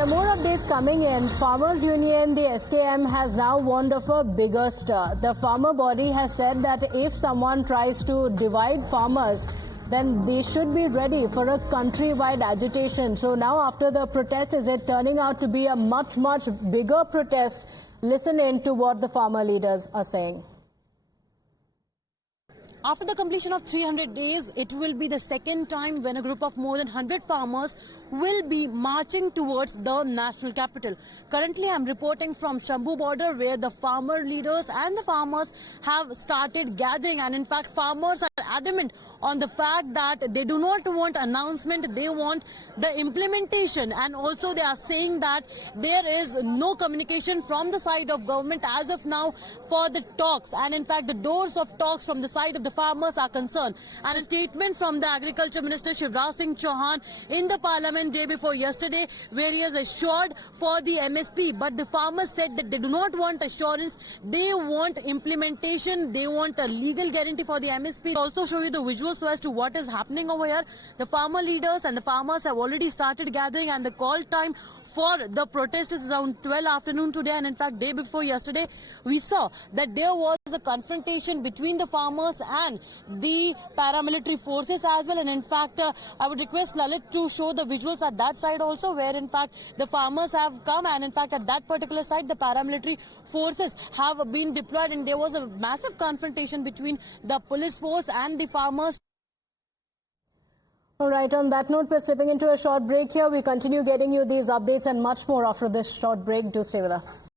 there are more updates coming in. Farmers Union, the SKM, has now warned of a bigger stir. The farmer body has said that if someone tries to divide farmers, then they should be ready for a countrywide agitation. So now after the protest, is it turning out to be a much bigger protest? Listen in to what the farmer leaders are saying. After the completion of 300 days, it will be the second time when a group of more than 100 farmers will be marching towards the national capital. Currently, I'm reporting from Shambhu border, where the farmer leaders and the farmers have started gathering. And in fact, farmers are adamant on the fact that they do not want announcement, they want the implementation. And also they are saying that there is no communication from the side of government as of now for the talks. And in fact, the doors of talks from the side of the farmers are concerned. And a statement from the Agriculture Minister Shivraj Singh Chauhan in the Parliament day before yesterday, where he has assured for the MSP, but the farmers said that they do not want assurance, they want implementation, they want a legal guarantee for the MSP. I'll also show you the visuals so as to what is happening over here. The farmer leaders and the farmers have already started gathering, and the call time for the protest is around 12 afternoon today. And in fact, day before yesterday, we saw that there was a confrontation between the farmers and the paramilitary forces as well. And in fact, I would request Lalit to show the visuals at that side also, where in fact the farmers have come, and in fact at that particular side the paramilitary forces have been deployed, and there was a massive confrontation between the police force and the farmers. All right, on that note, we're slipping into a short break here. We continue getting you these updates and much more after this short break. Do stay with us.